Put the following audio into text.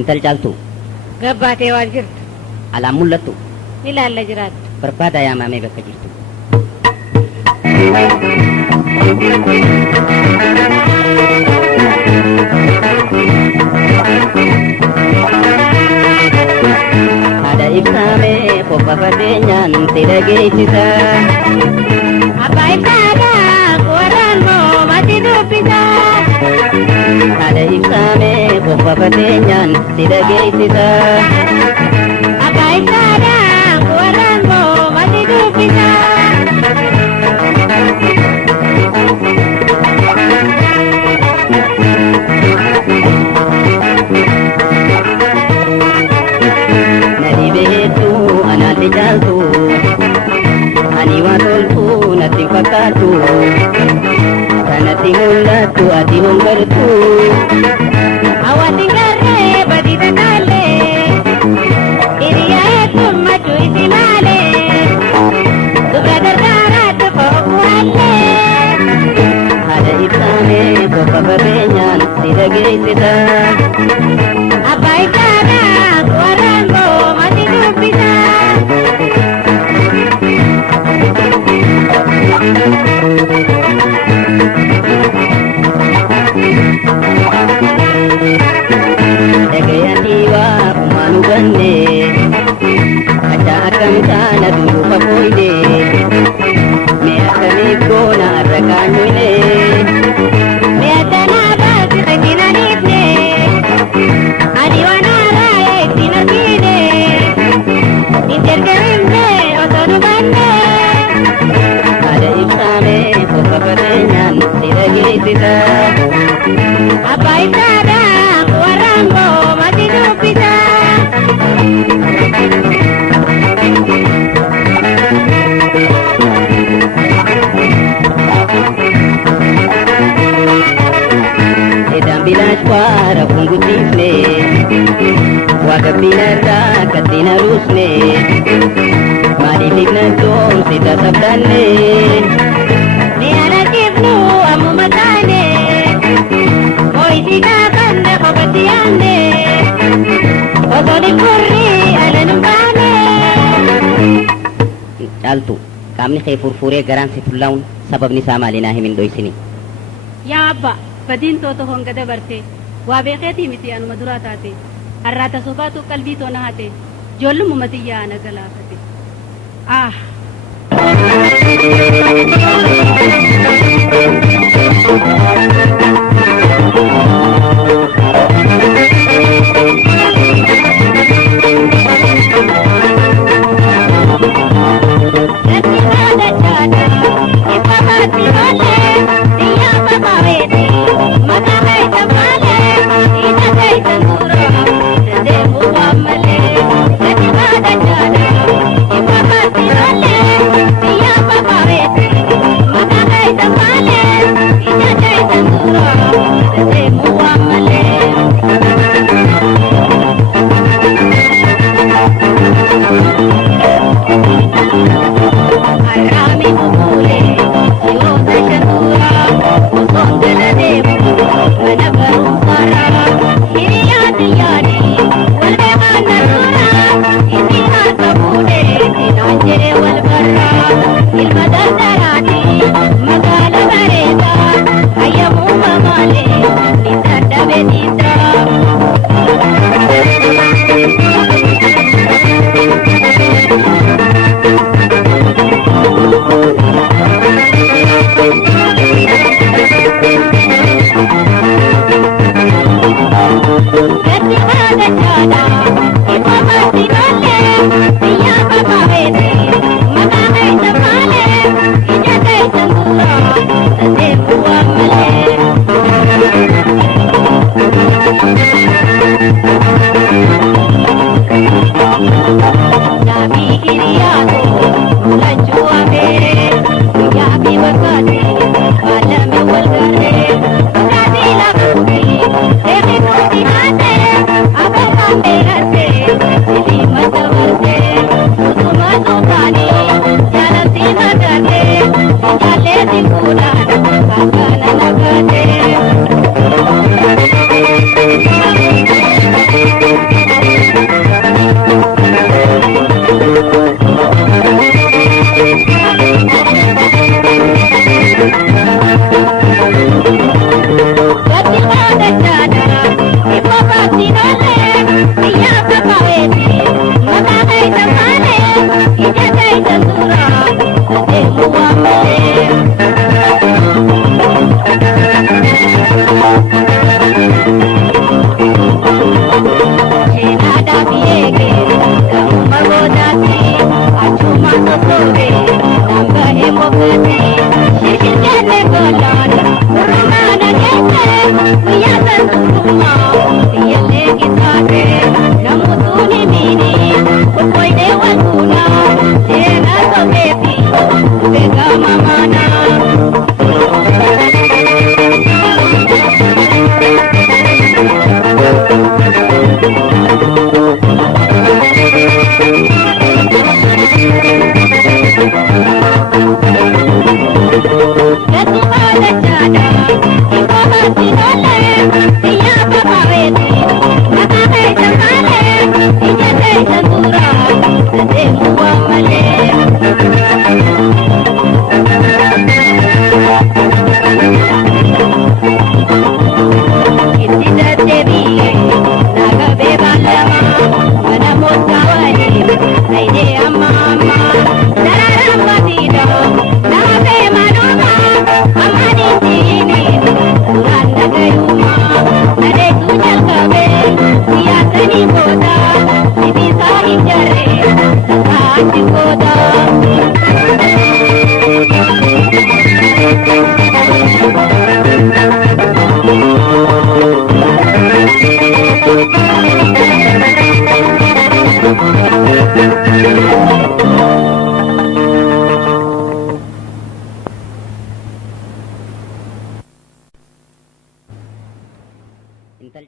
intal caaltu gabbaatee waan jirtu alaan mul'attu ilaalla jiraattu barbaada yaamamee bakka jirtu. Haadha ibsaamee qopha fageenyaan si dhageessisa. abbaa ibsaadhaa warraan moo mati dubbisa. Haadha ibsaamee qopha fageenyaan si dhageessisa. abbaa ibsaadhaa warraan moo mati dubbisa. Nadi beektu anaatti caaltu ani waan toltu natti fakkaatu kanatti mul'attu ati hongartu. Awwaati garee badii takaalee hiriyaa heddummaachuu isi maalee dubra gargaaraatti foofuwallee. Haadha ibsaamee qopha fageenyaan si dhageessisa. abbaa ibsaadhaa warraan moo mati dubbisa. Dhagayanii waa uumaan hubanne adda akkam taana duuba booyne mee akkamiif goona har'a kaanyuune. Meeshaa baasi rakkina dhiifne ani waan haaraa ittiin argine hin jarjarimne osoo dhufanne. Haadha ibsaamee qopha fageenyaan si dhageessisa. abbaa ibsaadhaa warraan moo mati dubbisa. Edaan bilaashwaa rakkoon guddifne waa gabbinarraa kattiin haruusne maaliif ignaatoon si tasabdanne. Mi'a lakkifnu ammuma taane moo'isii gaafanne kophaatti yaanne osoo dhibburri ala nu baane. Caaltu qaamni kee furfuree garaan si fullaa'uun sababni isaa maali naa himin dhoysini. Yaa abbaa badiin tooto honga dabarte waa beekeetii miti anuma duraa taate har'aata sobaatu qalbii toona hate ijoollumuma xiyyaa ana galaafate. Thank you. deebi'ee naagabee baalamaa mana mootaawanii aidee amma amma dararaan batiidha naafee manuumaa amaniin diiniin duraan nagayuumaa nadeetu jalqabee siyaasanii booda sibiisaa hin jarree sakaatti booda. Intal